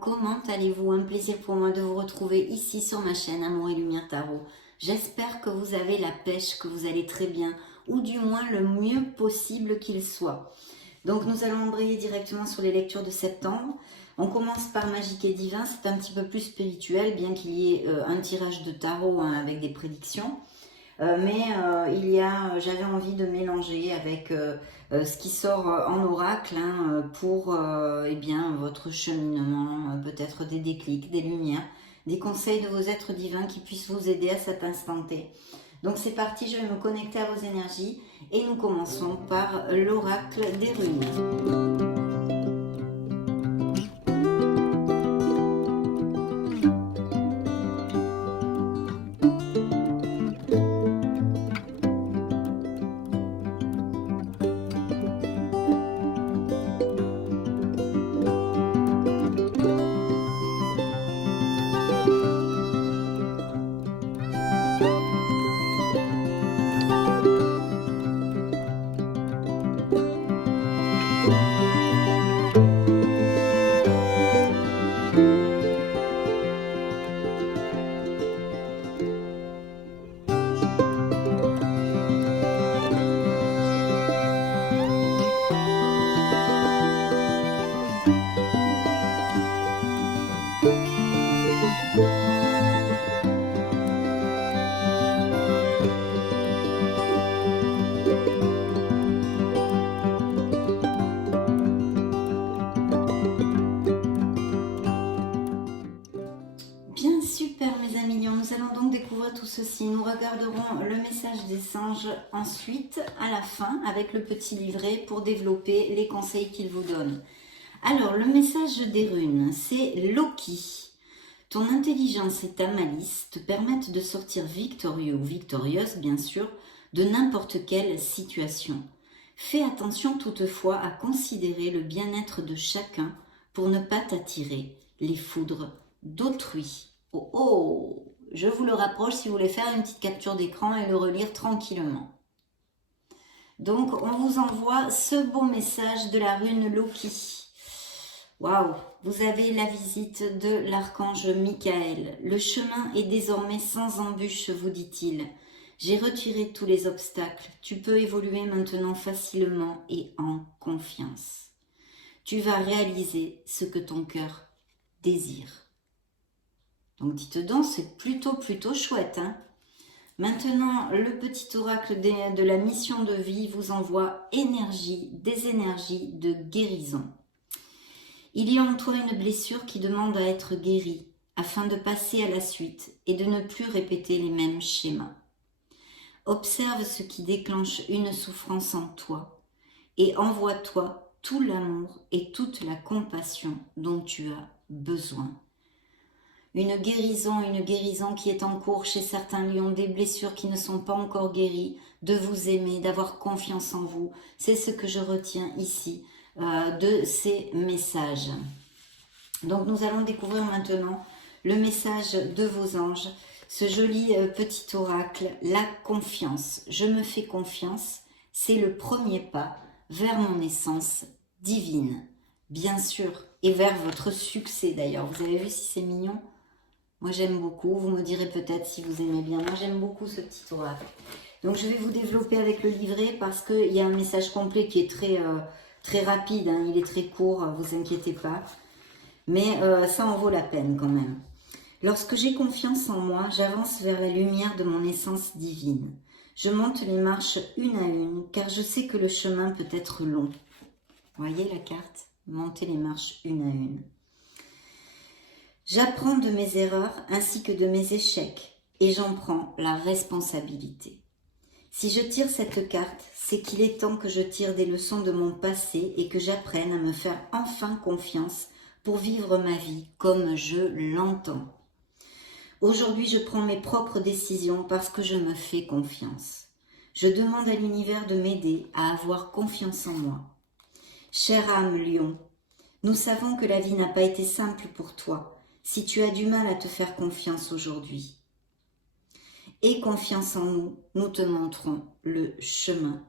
Comment allez-vous? Un plaisir pour moi de vous retrouver ici sur ma chaîne Amour et Lumière Tarot. J'espère que vous avez la pêche, que vous allez très bien, ou du moins le mieux possible qu'il soit. Donc nous allons embrayer directement sur les lectures de septembre. On commence par Magique et Divin, c'est un petit peu plus spirituel, bien qu'il y ait un tirage de tarot avec des prédictions. J'avais envie de mélanger avec ce qui sort en oracle pour votre cheminement, peut-être des déclics, des lumières, des conseils de vos êtres divins qui puissent vous aider à cet instant T. Donc c'est parti, je vais me connecter à vos énergies et nous commençons par l'oracle des runes. Nous allons donc découvrir tout ceci. Nous regarderons le message des anges ensuite, à la fin, avec le petit livret pour développer les conseils qu'ils vous donnent. Alors, le message des runes, c'est Loki. Ton intelligence et ta malice te permettent de sortir victorieux ou victorieuse, bien sûr, de n'importe quelle situation. Fais attention toutefois à considérer le bien-être de chacun pour ne pas t'attirer les foudres d'autrui. Oh oh! Je vous le rapproche si vous voulez faire une petite capture d'écran et le relire tranquillement. Donc, on vous envoie ce beau message de la rune Loki. Waouh! Vous avez la visite de l'archange Michael. Le chemin est désormais sans embûche, vous dit-il. J'ai retiré tous les obstacles. Tu peux évoluer maintenant facilement et en confiance. Tu vas réaliser ce que ton cœur désire. Donc dites donc, c'est plutôt chouette. Maintenant, le petit oracle de la mission de vie vous envoie des énergies de guérison. Il y a en toi une blessure qui demande à être guérie, afin de passer à la suite et de ne plus répéter les mêmes schémas. Observe ce qui déclenche une souffrance en toi et envoie-toi tout l'amour et toute la compassion dont tu as besoin. Une guérison qui est en cours chez certains lions, des blessures qui ne sont pas encore guéries, de vous aimer, d'avoir confiance en vous. C'est ce que je retiens ici de ces messages. Donc nous allons découvrir maintenant le message de vos anges, ce joli petit oracle, la confiance. Je me fais confiance, c'est le premier pas vers mon essence divine, bien sûr, et vers votre succès d'ailleurs. Vous avez vu si c'est mignon ? Moi, j'aime beaucoup. Vous me direz peut-être si vous aimez bien. Moi, j'aime beaucoup ce petit oracle. Donc, je vais vous développer avec le livret parce qu'il y a un message complet qui est très rapide. Il est très court, vous inquiétez pas. Mais ça en vaut la peine quand même. Lorsque j'ai confiance en moi, j'avance vers la lumière de mon essence divine. Je monte les marches une à une, car je sais que le chemin peut être long. Voyez la carte? Montez les marches une à une. J'apprends de mes erreurs ainsi que de mes échecs et j'en prends la responsabilité. Si je tire cette carte, c'est qu'il est temps que je tire des leçons de mon passé et que j'apprenne à me faire enfin confiance pour vivre ma vie comme je l'entends. Aujourd'hui, je prends mes propres décisions parce que je me fais confiance. Je demande à l'univers de m'aider à avoir confiance en moi. Chère âme lion, nous savons que la vie n'a pas été simple pour toi. Si tu as du mal à te faire confiance aujourd'hui, aie confiance en nous, nous te montrons le chemin.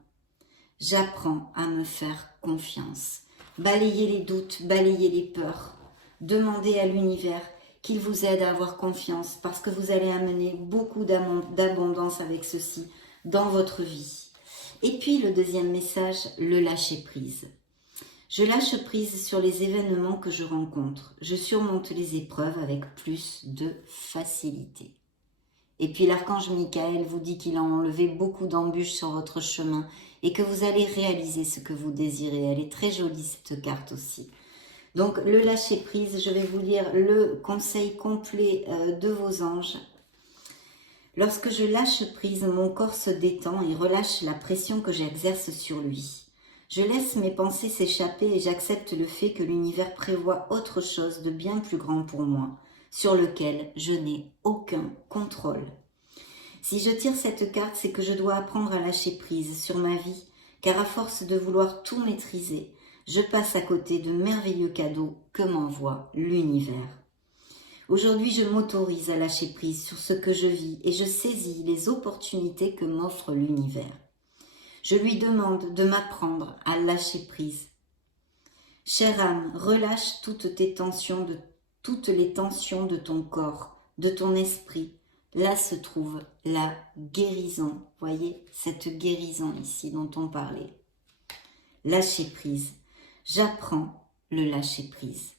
J'apprends à me faire confiance. Balayez les doutes, balayez les peurs. Demandez à l'univers qu'il vous aide à avoir confiance parce que vous allez amener beaucoup d'abondance avec ceci dans votre vie. Et puis le deuxième message, le lâcher prise. Je lâche prise sur les événements que je rencontre. Je surmonte les épreuves avec plus de facilité. Et puis l'archange Michael vous dit qu'il a enlevé beaucoup d'embûches sur votre chemin et que vous allez réaliser ce que vous désirez. Elle est très jolie cette carte aussi. Donc le lâcher prise, je vais vous lire le conseil complet de vos anges. Lorsque je lâche prise, mon corps se détend et relâche la pression que j'exerce sur lui. Je laisse mes pensées s'échapper et j'accepte le fait que l'univers prévoit autre chose de bien plus grand pour moi, sur lequel je n'ai aucun contrôle. Si je tire cette carte, c'est que je dois apprendre à lâcher prise sur ma vie, car à force de vouloir tout maîtriser, je passe à côté de merveilleux cadeaux que m'envoie l'univers. Aujourd'hui, je m'autorise à lâcher prise sur ce que je vis et je saisis les opportunités que m'offre l'univers. Je lui demande de m'apprendre à lâcher prise. Chère âme, relâche toutes les tensions de ton corps, de ton esprit. Là se trouve la guérison. Voyez, cette guérison ici dont on parlait. Lâcher prise. J'apprends le lâcher prise.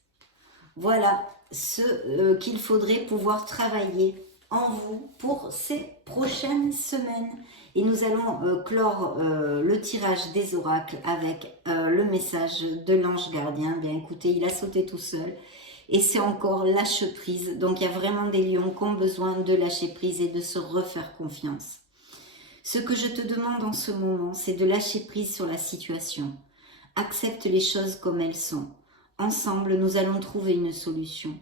Voilà ce qu'il faudrait pouvoir travailler en vous pour ces prochaines semaines. Et nous allons clore le tirage des oracles avec le message de l'ange gardien. Bien écoutez, il a sauté tout seul. Et c'est encore lâche prise. Donc il y a vraiment des lions qui ont besoin de lâcher prise et de se refaire confiance. Ce que je te demande en ce moment, c'est de lâcher prise sur la situation. Accepte les choses comme elles sont. Ensemble, nous allons trouver une solution.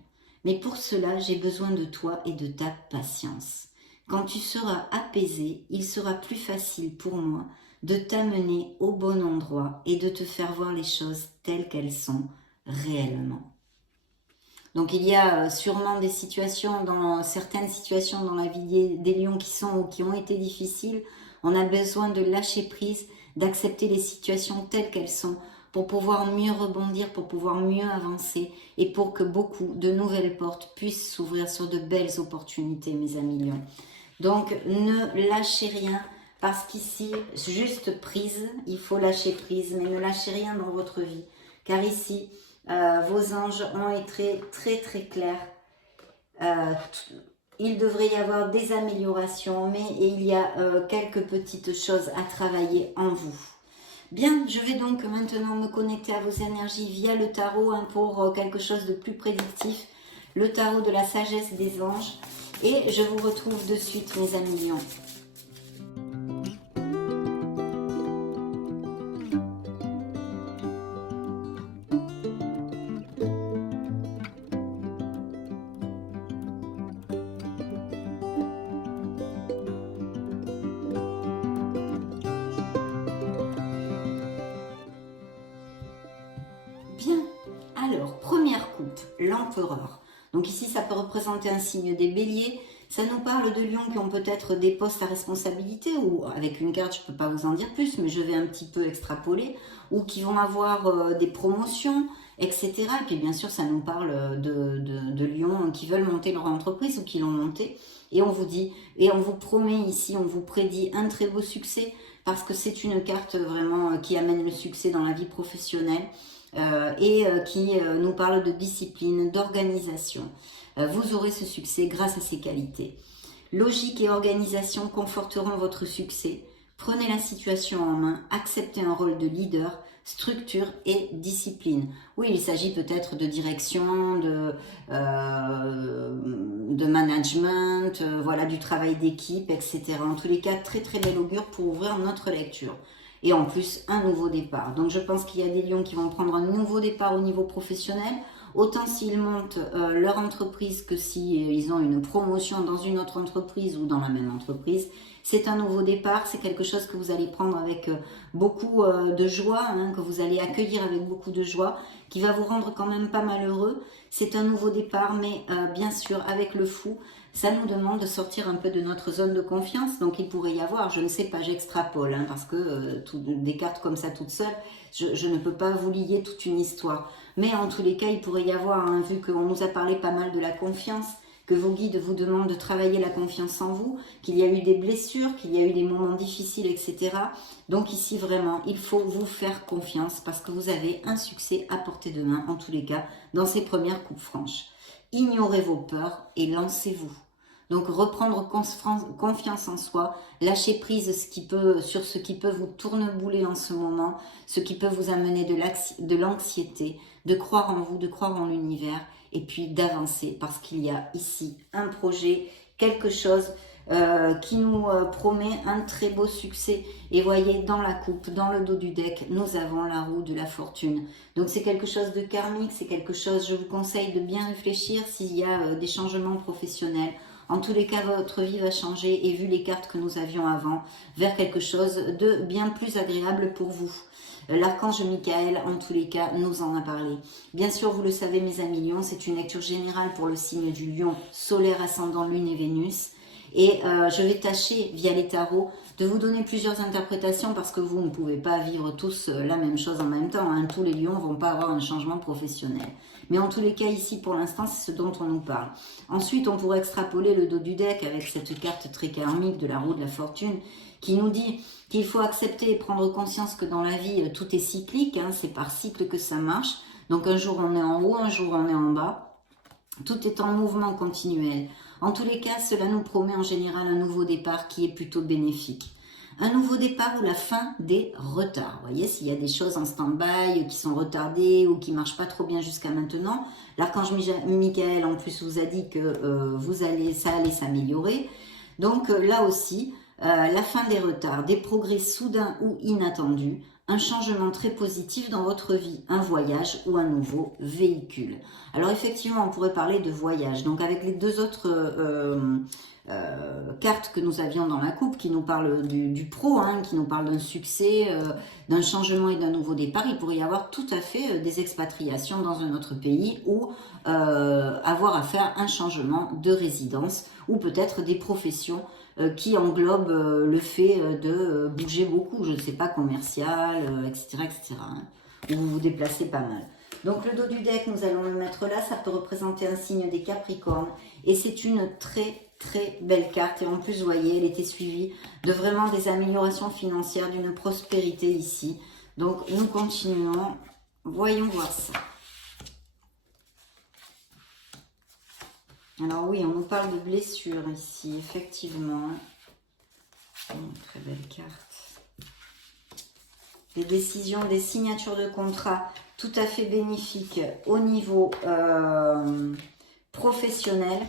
Mais pour cela, j'ai besoin de toi et de ta patience. Quand tu seras apaisé, il sera plus facile pour moi de t'amener au bon endroit et de te faire voir les choses telles qu'elles sont réellement. Donc il y a sûrement des situations, certaines situations dans la vie des lions qui sont ou qui ont été difficiles. On a besoin de lâcher prise, d'accepter les situations telles qu'elles sont pour pouvoir mieux rebondir, pour pouvoir mieux avancer et pour que beaucoup de nouvelles portes puissent s'ouvrir sur de belles opportunités, mes amis lions. Donc ne lâchez rien parce qu'ici, juste prise, il faut lâcher prise, mais ne lâchez rien dans votre vie. Car ici, vos anges ont été très très clairs. Il devrait y avoir des améliorations, mais il y a quelques petites choses à travailler en vous. Bien, je vais donc maintenant me connecter à vos énergies via le tarot pour quelque chose de plus prédictif, le tarot de la sagesse des anges. Et je vous retrouve de suite, mes amis lions. Bien, alors, première coupe, l'empereur. Donc ici, ça peut représenter un signe des béliers. Ça nous parle de lions qui ont peut-être des postes à responsabilité, ou avec une carte, je ne peux pas vous en dire plus, mais je vais un petit peu extrapoler, ou qui vont avoir des promotions, etc. Et puis bien sûr, ça nous parle de lions qui veulent monter leur entreprise ou qui l'ont montée. Et on vous dit, et on vous promet ici, on vous prédit un très beau succès, parce que c'est une carte vraiment qui amène le succès dans la vie professionnelle. Qui nous parle de discipline, d'organisation. Vous aurez ce succès grâce à ces qualités. Logique et organisation conforteront votre succès. Prenez la situation en main, acceptez un rôle de leader, structure et discipline. Oui, il s'agit peut-être de direction, de management, voilà, du travail d'équipe, etc. En tous les cas, très très bel augure pour ouvrir notre lecture. Et en plus, un nouveau départ. Donc je pense qu'il y a des lions qui vont prendre un nouveau départ au niveau professionnel, autant s'ils montent leur entreprise que s'ils ont une promotion dans une autre entreprise ou dans la même entreprise. C'est un nouveau départ, c'est quelque chose que vous allez prendre avec beaucoup de joie, que vous allez accueillir avec beaucoup de joie, qui va vous rendre quand même pas malheureux. C'est un nouveau départ, mais bien sûr, avec le fou, ça nous demande de sortir un peu de notre zone de confiance. Donc il pourrait y avoir, je ne sais pas, j'extrapole, hein, parce que des cartes comme ça toutes seules, je ne peux pas vous lier toute une histoire. Mais en tous les cas, il pourrait y avoir, hein, vu qu'on nous a parlé pas mal de la confiance, que vos guides vous demandent de travailler la confiance en vous, qu'il y a eu des blessures, qu'il y a eu des moments difficiles, etc. Donc ici, vraiment, il faut vous faire confiance parce que vous avez un succès à portée de main, en tous les cas, dans ces premières coupes franches. Ignorez vos peurs et lancez-vous. Donc reprendre confiance en soi, lâcher prise sur ce qui peut vous tournebouler en ce moment, ce qui peut vous amener de l'anxiété, de croire en vous, de croire en l'univers, et puis d'avancer parce qu'il y a ici un projet, quelque chose qui nous promet un très beau succès. Et voyez, dans la coupe, dans le dos du deck, nous avons la roue de la fortune. Donc c'est quelque chose de karmique, c'est quelque chose, je vous conseille de bien réfléchir s'il y a des changements professionnels. En tous les cas, votre vie va changer, et vu les cartes que nous avions avant, vers quelque chose de bien plus agréable pour vous. L'archange Michael, en tous les cas, nous en a parlé. Bien sûr, vous le savez, mes amis lions, c'est une lecture générale pour le signe du lion, solaire, ascendant, lune et Vénus. Et je vais tâcher, via les tarots, de vous donner plusieurs interprétations parce que vous ne pouvez pas vivre tous la même chose en même temps. Hein. Tous les lions ne vont pas avoir un changement professionnel. Mais en tous les cas, ici, pour l'instant, c'est ce dont on nous parle. Ensuite, on pourrait extrapoler le dos du deck avec cette carte très karmique de la roue de la fortune qui nous dit qu'il faut accepter et prendre conscience que dans la vie, tout est cyclique. Hein, c'est par cycle que ça marche. Donc un jour, on est en haut, un jour, on est en bas. Tout est en mouvement continuel. En tous les cas, cela nous promet en général un nouveau départ qui est plutôt bénéfique. Un nouveau départ ou la fin des retards. Vous voyez, s'il y a des choses en stand-by qui sont retardées ou qui ne marchent pas trop bien jusqu'à maintenant, l'archange Michael en plus vous a dit que ça allait s'améliorer. Donc là aussi, la fin des retards, des progrès soudains ou inattendus, un changement très positif dans votre vie, un voyage ou un nouveau véhicule. Alors effectivement, on pourrait parler de voyage. Donc avec les deux autres cartes que nous avions dans la coupe, qui nous parlent du pro, hein, qui nous parlent d'un succès, d'un changement et d'un nouveau départ, il pourrait y avoir tout à fait des expatriations dans un autre pays ou avoir à faire un changement de résidence ou peut-être des professions qui englobe le fait de bouger beaucoup, je ne sais pas, commercial, etc., etc., hein, où vous vous déplacez pas mal. Donc le dos du deck, nous allons le mettre là, ça peut représenter un signe des Capricornes, et c'est une très très belle carte, et en plus, vous voyez, elle était suivie de vraiment des améliorations financières, d'une prospérité ici. Donc nous continuons, voyons voir ça. Alors oui, on nous parle de blessures ici, effectivement. Très belle carte. Des décisions, des signatures de contrat tout à fait bénéfiques au niveau professionnel.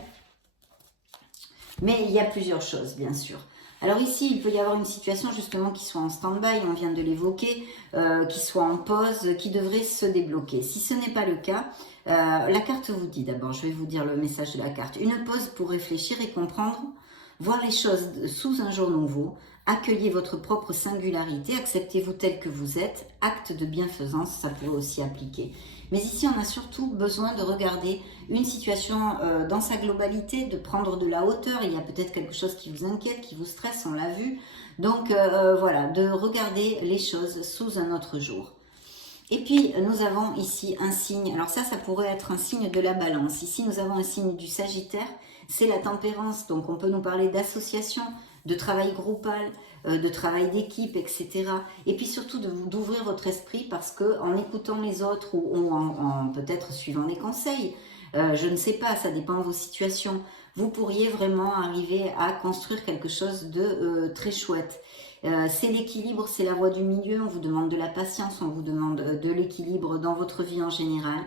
Mais il y a plusieurs choses, bien sûr. Alors ici, il peut y avoir une situation justement qui soit en stand-by, on vient de l'évoquer, qui soit en pause, qui devrait se débloquer. Si ce n'est pas le cas, la carte vous dit d'abord, je vais vous dire le message de la carte, une pause pour réfléchir et comprendre, voir les choses sous un jour nouveau, accueillez votre propre singularité, acceptez-vous tel que vous êtes, acte de bienfaisance, ça pourrait aussi appliquer. Mais ici, on a surtout besoin de regarder une situation dans sa globalité, de prendre de la hauteur. Il y a peut-être quelque chose qui vous inquiète, qui vous stresse, on l'a vu. Donc voilà, de regarder les choses sous un autre jour. Et puis, nous avons ici un signe. Alors ça pourrait être un signe de la balance. Ici, nous avons un signe du Sagittaire. C'est la tempérance. Donc, on peut nous parler d'association, de travail groupal, de travail d'équipe, etc. Et puis surtout d'ouvrir votre esprit parce que en écoutant les autres ou en peut-être suivant les conseils, je ne sais pas, ça dépend de vos situations, vous pourriez vraiment arriver à construire quelque chose de très chouette. C'est l'équilibre, c'est la voie du milieu, on vous demande de la patience, on vous demande de l'équilibre dans votre vie en général.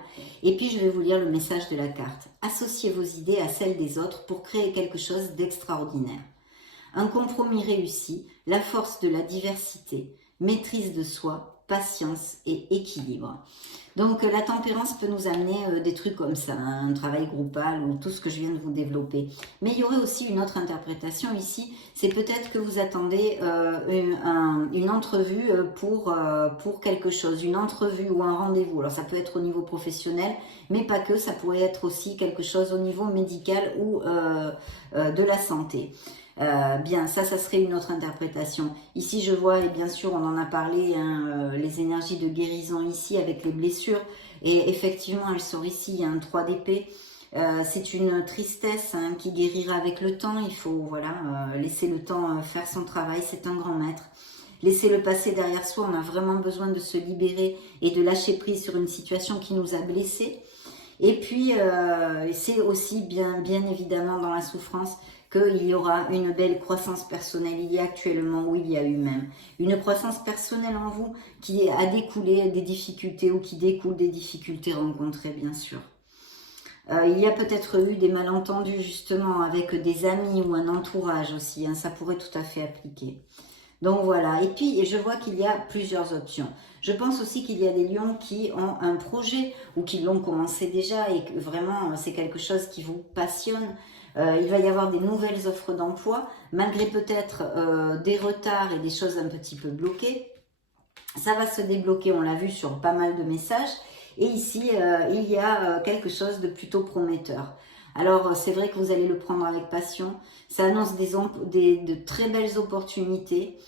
Et puis je vais vous lire le message de la carte. Associez vos idées à celles des autres pour créer quelque chose d'extraordinaire. Un compromis réussi, la force de la diversité, maîtrise de soi, patience et équilibre. Donc la tempérance peut nous amener des trucs comme ça, hein, un travail groupal ou tout ce que je viens de vous développer. Mais il y aurait aussi une autre interprétation ici, c'est peut-être que vous attendez une entrevue pour quelque chose, une entrevue ou un rendez-vous. Alors ça peut être au niveau professionnel, mais pas que, ça pourrait être aussi quelque chose au niveau médical ou de la santé. Bien, ça serait une autre interprétation. Ici, je vois, et bien sûr, on en a parlé, hein, les énergies de guérison ici avec les blessures. Et effectivement, elles sont ici, il y a un 3 d'épée. C'est une tristesse hein, qui guérira avec le temps. Il faut voilà, laisser le temps faire son travail. C'est un grand maître. Laisser le passé derrière soi. On a vraiment besoin de se libérer et de lâcher prise sur une situation qui nous a blessés. Et puis, c'est aussi bien évidemment dans la souffrance qu'il y aura une belle croissance personnelle. Il y a actuellement, ou il y a eu même, une croissance personnelle en vous qui a découlé des difficultés ou qui découle des difficultés rencontrées, bien sûr. Il y a peut-être eu des malentendus justement avec des amis ou un entourage aussi, hein, ça pourrait tout à fait appliquer. Donc voilà, et puis je vois qu'il y a plusieurs options. Je pense aussi qu'il y a des lions qui ont un projet ou qui l'ont commencé déjà et que vraiment c'est quelque chose qui vous passionne. Il va y avoir des nouvelles offres d'emploi, malgré peut-être des retards et des choses un petit peu bloquées. Ça va se débloquer, on l'a vu sur pas mal de messages. Et ici, il y a quelque chose de plutôt prometteur. Alors, c'est vrai que vous allez le prendre avec passion. Ça annonce de très belles opportunités.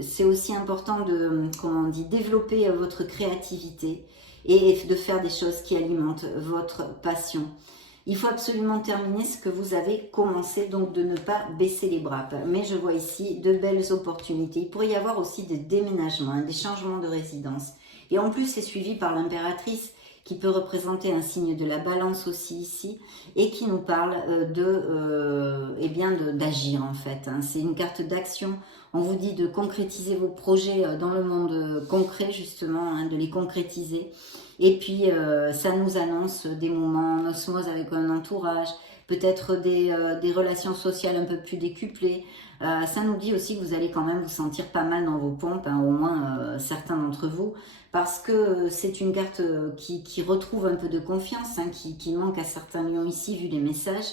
C'est aussi important de, comment on dit, développer votre créativité et de faire des choses qui alimentent votre passion. Il faut absolument terminer ce que vous avez commencé, donc de ne pas baisser les bras. Mais je vois ici de belles opportunités. Il pourrait y avoir aussi des déménagements, des changements de résidence. Et en plus, c'est suivi par l'impératrice qui peut représenter un signe de la balance aussi ici et qui nous parle d'agir en fait. Hein. C'est une carte d'action. On vous dit de concrétiser vos projets dans le monde concret justement, hein, de les concrétiser. Et puis, ça nous annonce des moments en osmose avec un entourage, peut-être des relations sociales un peu plus décuplées. Ça nous dit aussi que vous allez quand même vous sentir pas mal dans vos pompes, hein, au moins certains d'entre vous, parce que c'est une carte qui retrouve un peu de confiance, hein, qui manque à certains lions ici, vu les messages,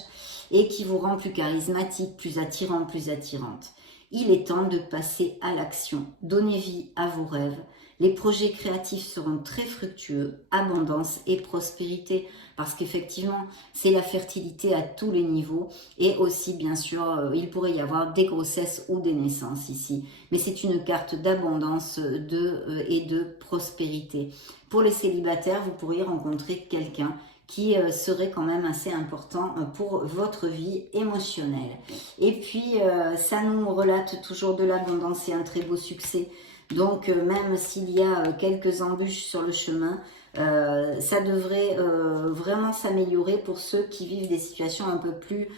et qui vous rend plus charismatique, plus attirant, plus attirante. Il est temps de passer à l'action. Donnez vie à vos rêves. Les projets créatifs seront très fructueux, abondance et prospérité, parce qu'effectivement, c'est la fertilité à tous les niveaux. Et aussi, bien sûr, il pourrait y avoir des grossesses ou des naissances ici. Mais c'est une carte d'abondance et de prospérité. Pour les célibataires, vous pourriez rencontrer quelqu'un qui serait quand même assez important pour votre vie émotionnelle. Et puis, ça nous relate toujours de l'abondance et un très beau succès. Donc, même s'il y a quelques embûches sur le chemin, ça devrait vraiment s'améliorer pour ceux qui vivent des situations un peu plus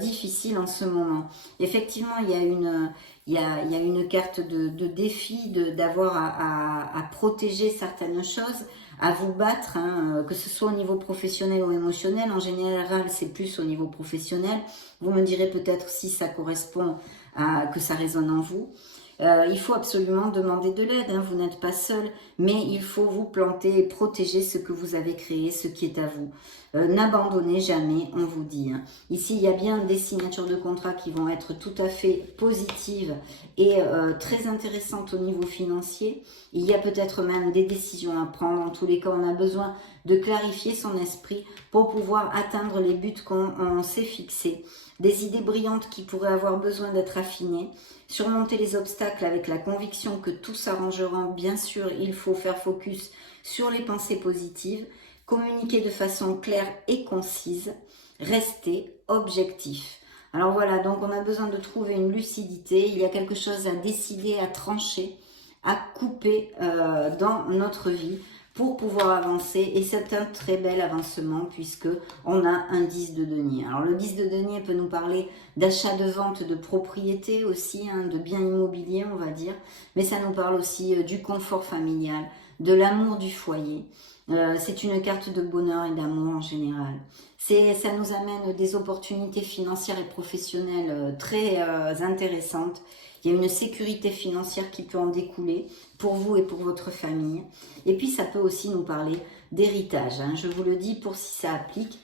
difficiles en ce moment. Effectivement, il y a une carte de défi, d'avoir à protéger certaines choses, à vous battre, hein, que ce soit au niveau professionnel ou émotionnel. En général, c'est plus au niveau professionnel. Vous me direz peut-être si ça correspond à que ça résonne en vous. Il faut absolument demander de l'aide, hein, vous n'êtes pas seul, mais il faut vous planter et protéger ce que vous avez créé, ce qui est à vous. N'abandonnez jamais, on vous dit. Hein. Ici, il y a bien des signatures de contrats qui vont être tout à fait positives et très intéressantes au niveau financier. Il y a peut-être même des décisions à prendre. En tous les cas, on a besoin de clarifier son esprit pour pouvoir atteindre les buts qu'on s'est fixés. Des idées brillantes qui pourraient avoir besoin d'être affinées. Surmonter les obstacles avec la conviction que tout s'arrangera. Bien sûr, il faut faire focus sur les pensées positives, communiquer de façon claire et concise, rester objectif. Alors voilà, donc on a besoin de trouver une lucidité, il y a quelque chose à décider, à trancher, à couper dans notre vie pour pouvoir avancer, et c'est un très bel avancement puisque on a un 10 de denier. Alors le 10 de denier peut nous parler d'achat, de vente, de propriété aussi, hein, de biens immobiliers on va dire, mais ça nous parle aussi du confort familial, de l'amour du foyer. C'est une carte de bonheur et d'amour en général. Ça nous amène des opportunités financières et professionnelles très intéressantes. Il y a une sécurité financière qui peut en découler pour vous et pour votre famille. Et puis ça peut aussi nous parler d'héritage, hein, je vous le dis pour si ça applique,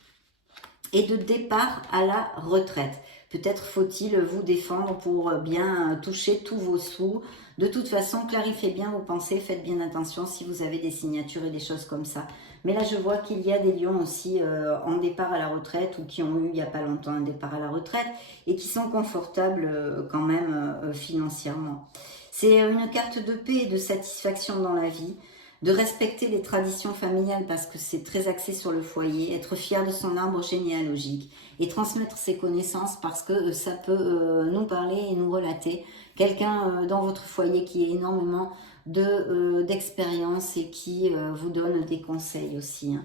et de départ à la retraite. Peut-être faut-il vous défendre pour bien toucher tous vos sous. De toute façon, clarifiez bien vos pensées, faites bien attention si vous avez des signatures et des choses comme ça. Mais là, je vois qu'il y a des lions aussi en départ à la retraite ou qui ont eu il n'y a pas longtemps un départ à la retraite et qui sont confortables quand même financièrement. C'est une carte de paix et de satisfaction dans la vie, de respecter les traditions familiales parce que c'est très axé sur le foyer, être fier de son arbre généalogique et transmettre ses connaissances parce que ça peut nous parler et nous relater quelqu'un dans votre foyer qui a énormément d'expérience et qui vous donne des conseils aussi. Hein.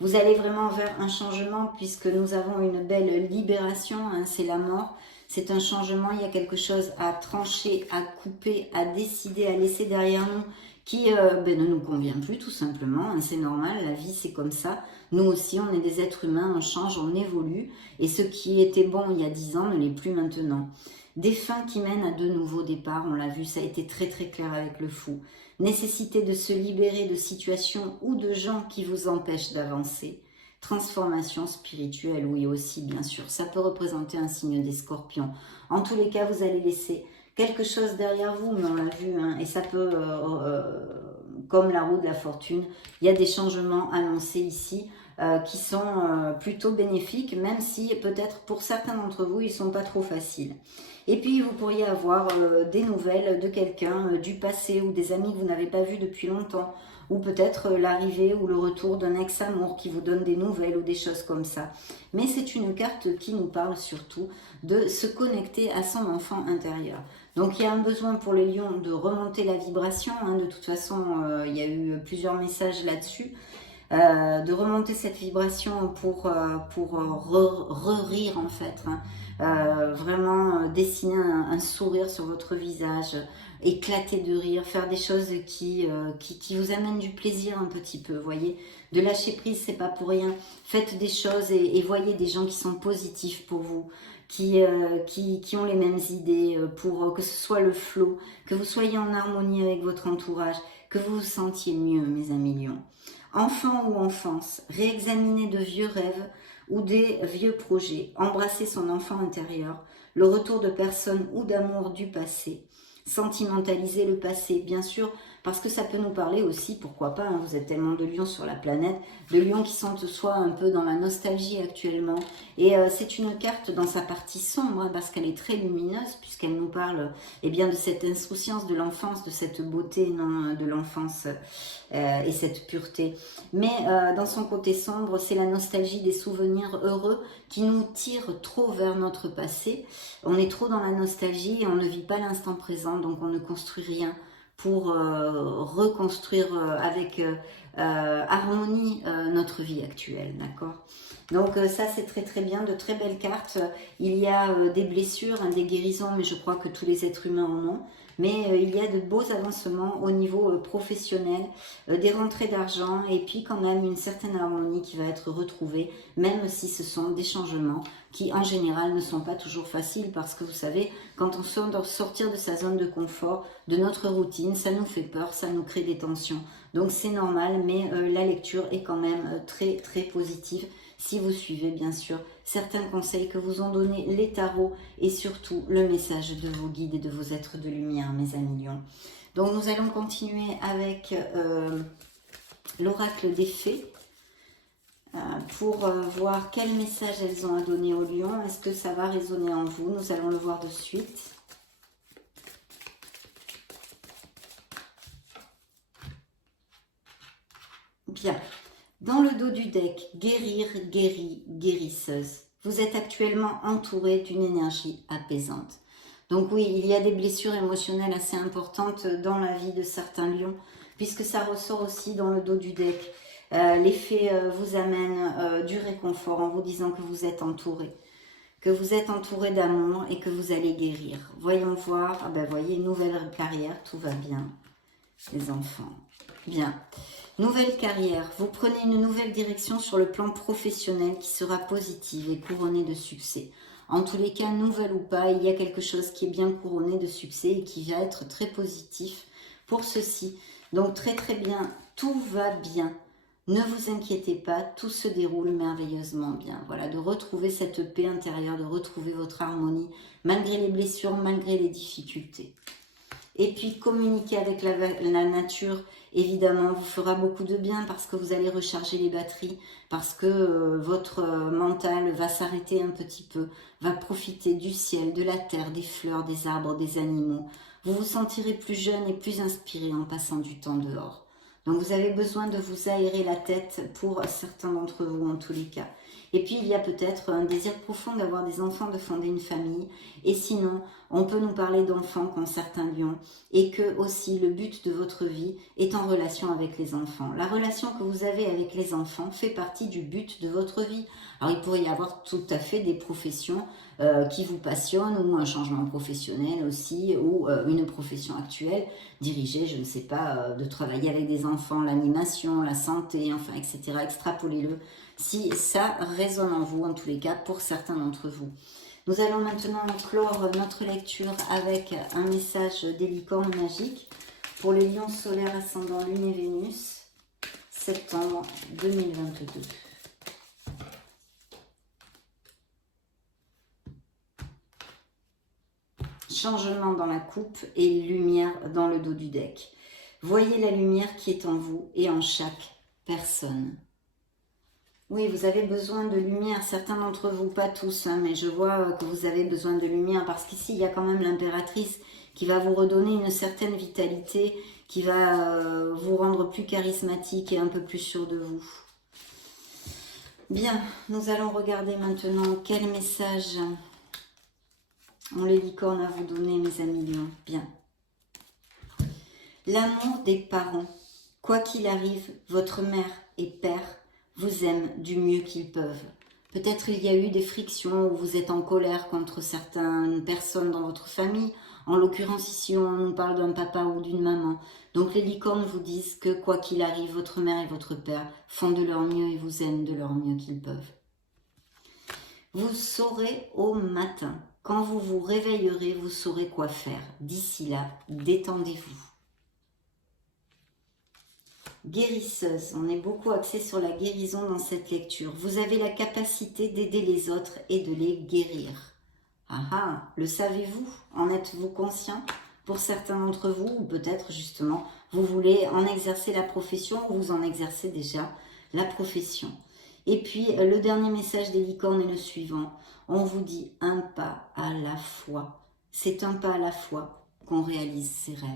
Vous allez vraiment vers un changement puisque nous avons une belle libération, hein, c'est la mort. C'est un changement, il y a quelque chose à trancher, à couper, à décider, à laisser derrière nous qui ne nous convient plus tout simplement, hein, c'est normal, la vie c'est comme ça. Nous aussi on est des êtres humains, on change, on évolue et ce qui était bon il y a 10 ans ne l'est plus maintenant. Des fins qui mènent à de nouveaux départs, on l'a vu, ça a été très très clair avec le fou. Nécessité de se libérer de situations ou de gens qui vous empêchent d'avancer. Transformation spirituelle, oui aussi bien sûr, ça peut représenter un signe des scorpions. En tous les cas, vous allez laisser quelque chose derrière vous, mais on l'a vu, hein, et ça peut, comme la roue de la fortune, il y a des changements annoncés ici qui sont plutôt bénéfiques, même si peut-être pour certains d'entre vous, ils ne sont pas trop faciles. Et puis, vous pourriez avoir des nouvelles de quelqu'un du passé ou des amis que vous n'avez pas vus depuis longtemps, ou peut-être l'arrivée ou le retour d'un ex-amour qui vous donne des nouvelles ou des choses comme ça. Mais c'est une carte qui nous parle surtout de se connecter à son enfant intérieur. Donc il y a un besoin pour les lions de remonter la vibration, hein. De toute façon il y a eu plusieurs messages là-dessus, de remonter cette vibration pour rire en fait, hein. Vraiment dessiner un sourire sur votre visage, éclater de rire, faire des choses qui vous amènent du plaisir un petit peu, voyez. De lâcher prise, c'est pas pour rien. Faites des choses et voyez des gens qui sont positifs pour vous, qui ont les mêmes idées, pour que ce soit le flow, que vous soyez en harmonie avec votre entourage, que vous vous sentiez mieux, mes amis lions. Enfant ou enfance, réexaminer de vieux rêves ou des vieux projets, embrasser son enfant intérieur, le retour de personnes ou d'amour du passé, sentimentaliser le passé, bien sûr, parce que ça peut nous parler aussi, pourquoi pas, hein, vous êtes tellement de lions sur la planète, de lions qui sont soit un peu dans la nostalgie actuellement, et c'est une carte dans sa partie sombre, hein, parce qu'elle est très lumineuse, puisqu'elle nous parle bien, de cette insouciance de l'enfance, de cette beauté de l'enfance, et cette pureté. Mais dans son côté sombre, c'est la nostalgie des souvenirs heureux qui nous tire trop vers notre passé. On est trop dans la nostalgie et on ne vit pas l'instant présent, donc on ne construit rien pour reconstruire avec harmonie notre vie actuelle, d'accord? Donc ça c'est très très bien, de très belles cartes. Il y a des blessures, hein, des guérisons, mais je crois que tous les êtres humains en ont. Mais il y a de beaux avancements au niveau professionnel, des rentrées d'argent et puis quand même une certaine harmonie qui va être retrouvée, même si ce sont des changements qui en général ne sont pas toujours faciles parce que vous savez, quand on sort de sortir de sa zone de confort, de notre routine, ça nous fait peur, ça nous crée des tensions. Donc c'est normal, mais la lecture est quand même très très positive si vous suivez bien sûr certains conseils que vous ont donnés les tarots et surtout le message de vos guides et de vos êtres de lumière, mes amis lions. Donc nous allons continuer avec l'oracle des fées pour voir quel message elles ont à donner aux lions. Est-ce que ça va résonner en vous? Nous allons le voir de suite. Bien. Dans le dos du deck, guérir, guéri, guérisseuse. Vous êtes actuellement entouré d'une énergie apaisante. Donc oui, il y a des blessures émotionnelles assez importantes dans la vie de certains lions, puisque ça ressort aussi dans le dos du deck. Les fées vous amènent du réconfort en vous disant que vous êtes entouré d'amour et que vous allez guérir. Voyons voir, voyez, nouvelle carrière, tout va bien, les enfants. Bien. Nouvelle carrière, vous prenez une nouvelle direction sur le plan professionnel qui sera positive et couronnée de succès. En tous les cas, nouvelle ou pas, il y a quelque chose qui est bien couronné de succès et qui va être très positif pour ceci. Donc très très bien, tout va bien. Ne vous inquiétez pas, tout se déroule merveilleusement bien. Voilà, de retrouver cette paix intérieure, de retrouver votre harmonie, malgré les blessures, malgré les difficultés. Et puis communiquer avec la nature, évidemment, vous fera beaucoup de bien parce que vous allez recharger les batteries, parce que votre mental va s'arrêter un petit peu, va profiter du ciel, de la terre, des fleurs, des arbres, des animaux. Vous vous sentirez plus jeune et plus inspiré en passant du temps dehors. Donc vous avez besoin de vous aérer la tête pour certains d'entre vous en tous les cas. Et puis il y a peut-être un désir profond d'avoir des enfants, de fonder une famille. Et sinon, on peut nous parler d'enfants qu'ont certains lions. Et que aussi le but de votre vie est en relation avec les enfants. La relation que vous avez avec les enfants fait partie du but de votre vie. Alors il pourrait y avoir tout à fait des professions qui vous passionnent, ou un changement professionnel aussi, ou une profession actuelle, dirigée, je ne sais pas, de travailler avec des enfants, l'animation, la santé, enfin, etc. Extrapolez-le si ça résonne en vous, en tous les cas, pour certains d'entre vous. Nous allons maintenant clore notre lecture avec un message des licornes magiques pour les lions solaires ascendant Lune et Vénus, septembre 2022. Changement dans la coupe et lumière dans le dos du deck. Voyez la lumière qui est en vous et en chaque personne. Oui, vous avez besoin de lumière, certains d'entre vous, pas tous, hein, mais je vois que vous avez besoin de lumière parce qu'ici, il y a quand même l'impératrice qui va vous redonner une certaine vitalité, qui va vous rendre plus charismatique et un peu plus sûr de vous. Bien, nous allons regarder maintenant quel message ont les licornes à vous donner, mes amis lions. Bien. L'amour des parents. Quoi qu'il arrive, votre mère et père vous aiment du mieux qu'ils peuvent. Peut-être il y a eu des frictions où vous êtes en colère contre certaines personnes dans votre famille. En l'occurrence ici, on nous parle d'un papa ou d'une maman. Donc les licornes vous disent que quoi qu'il arrive, votre mère et votre père font de leur mieux et vous aiment de leur mieux qu'ils peuvent. Vous saurez au matin. Quand vous vous réveillerez, vous saurez quoi faire. D'ici là, détendez-vous. Guérisseuse, on est beaucoup axé sur la guérison dans cette lecture. Vous avez la capacité d'aider les autres et de les guérir. Ah ah, le savez-vous? En êtes-vous conscient? Pour certains d'entre vous, ou peut-être justement, vous voulez en exercer la profession ou vous en exercez déjà la profession. Et puis, le dernier message des licornes est le suivant. On vous dit un pas à la fois. C'est un pas à la fois qu'on réalise ses rêves.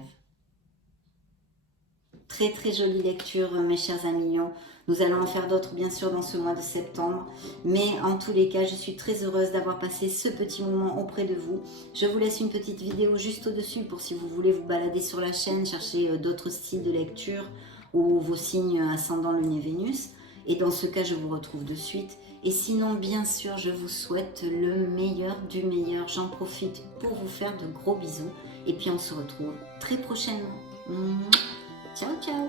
Très très jolie lecture, mes chers amis lions. Nous allons en faire d'autres bien sûr dans ce mois de septembre. Mais en tous les cas, je suis très heureuse d'avoir passé ce petit moment auprès de vous. Je vous laisse une petite vidéo juste au-dessus pour si vous voulez vous balader sur la chaîne, chercher d'autres styles de lecture ou vos signes ascendant Lune et Vénus. Et dans ce cas, je vous retrouve de suite. Et sinon, bien sûr, je vous souhaite le meilleur du meilleur. J'en profite pour vous faire de gros bisous. Et puis, on se retrouve très prochainement. Ciao, ciao!